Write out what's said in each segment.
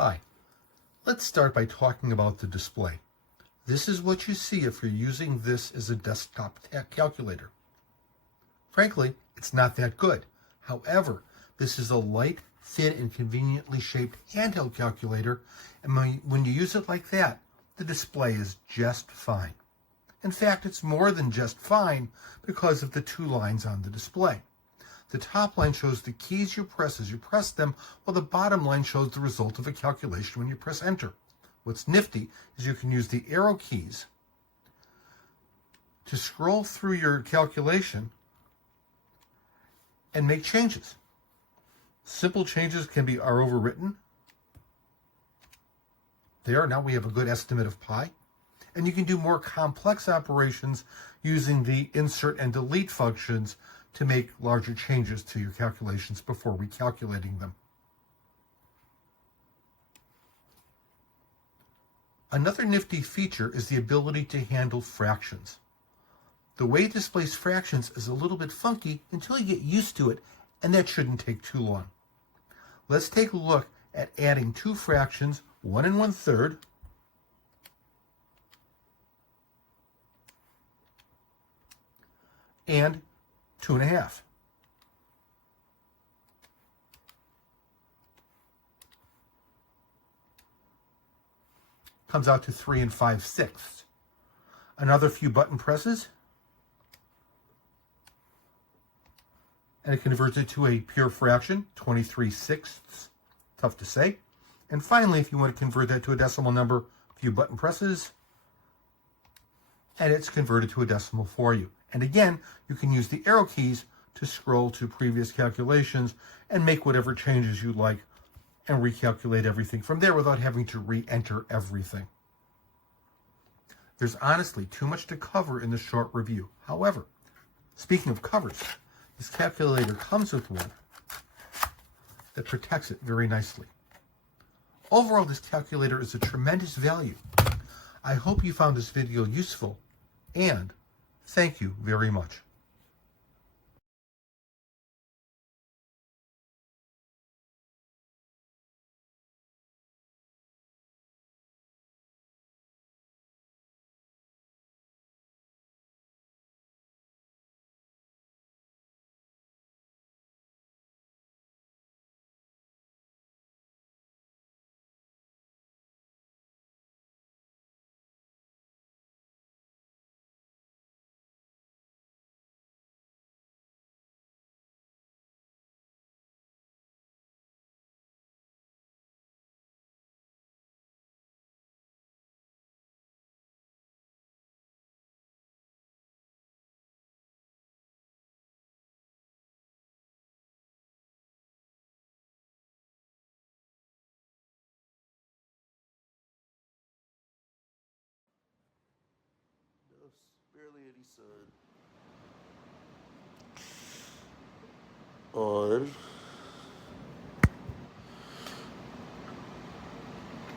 Hi, let's start by talking about the display. This is what you see if you're using this as a desktop calculator. Frankly, it's not that good. However, this is a light, thin, and conveniently shaped handheld calculator, and when you use it like that, the display is just fine. In fact, it's more than just fine because of the two lines on the display. The top line shows the keys you press as you press them, while the bottom line shows the result of a calculation when you press enter. What's nifty is you can use the arrow keys to scroll through your calculation and make changes. Simple changes are overwritten. There, now we have a good estimate of pi. And you can do more complex operations using the insert and delete functions to make larger changes to your calculations before recalculating them. Another nifty feature is the ability to handle fractions. The way it displays fractions is a little bit funky until you get used to it, and that shouldn't take too long. Let's take a look at adding two fractions, 1 1/3, and 2 1/2. Comes out to 3 5/6. Another few button presses, and it converts it to a pure fraction, 23/6. Tough to say. And finally, if you want to convert that to a decimal number, a few button presses, and it's converted to a decimal for you. And again, you can use the arrow keys to scroll to previous calculations and make whatever changes you like and recalculate everything from there without having to re-enter everything. There's honestly too much to cover in this short review. However, speaking of covers, this calculator comes with one that protects it very nicely. Overall, this calculator is a tremendous value. I hope you found this video useful, and thank you very much. Barely any sun. On.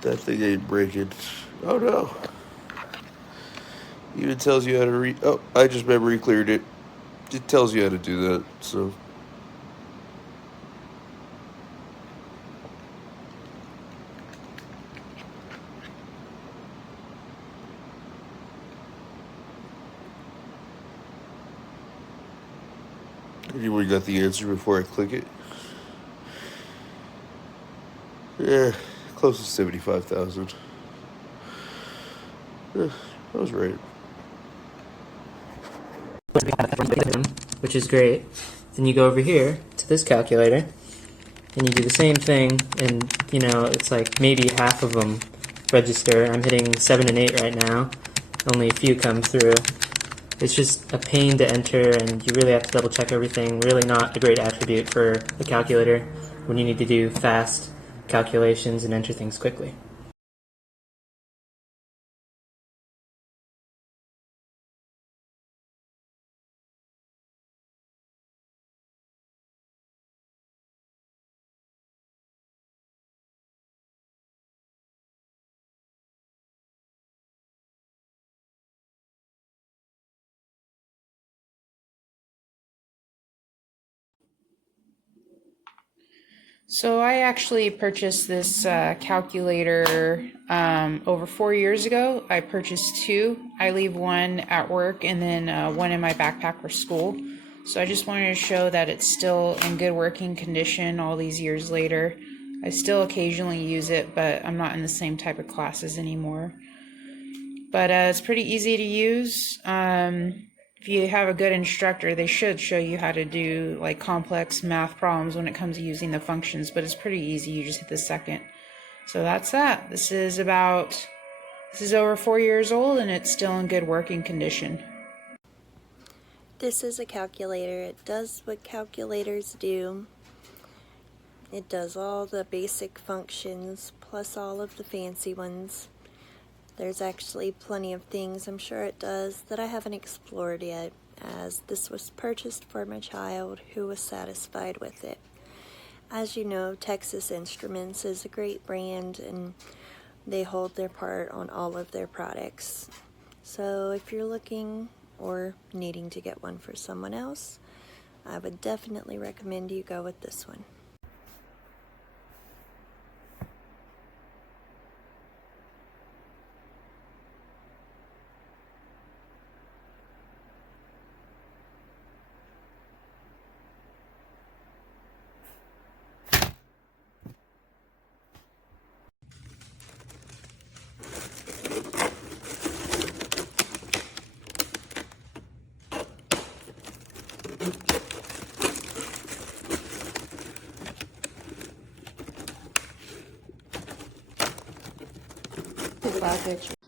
That thing ain't breaking. Oh no. Even tells you how to read. Oh, I just memory cleared it. It tells you how to do that, so. Anyone got the answer before I click it? Yeah, close to 75,000. Yeah, I was right. Which is great. Then you go over here to this calculator and you do the same thing, and it's like maybe half of them register. I'm hitting 7 and 8 right now. Only a few come through. It's just a pain to enter, and you really have to double check everything. Really not a great attribute for a calculator when you need to do fast calculations and enter things quickly. So I actually purchased this calculator over 4 years ago. I purchased two. I leave one at work and then one in my backpack for school. So I just wanted to show that it's still in good working condition all these years later. I still occasionally use it, but I'm not in the same type of classes anymore. But it's pretty easy to use. If you have a good instructor, they should show you how to do like complex math problems when it comes to using the functions, but it's pretty easy. You just hit the second. So that's that. This is over 4 years old and it's still in good working condition. This is a calculator. It does what calculators do. It does all the basic functions plus all of the fancy ones. There's actually plenty of things I'm sure it does that I haven't explored yet, as this was purchased for my child who was satisfied with it. As you know, Texas Instruments is a great brand and they hold their part on all of their products. So if you're looking or needing to get one for someone else, I would definitely recommend you go with this one. Good picture.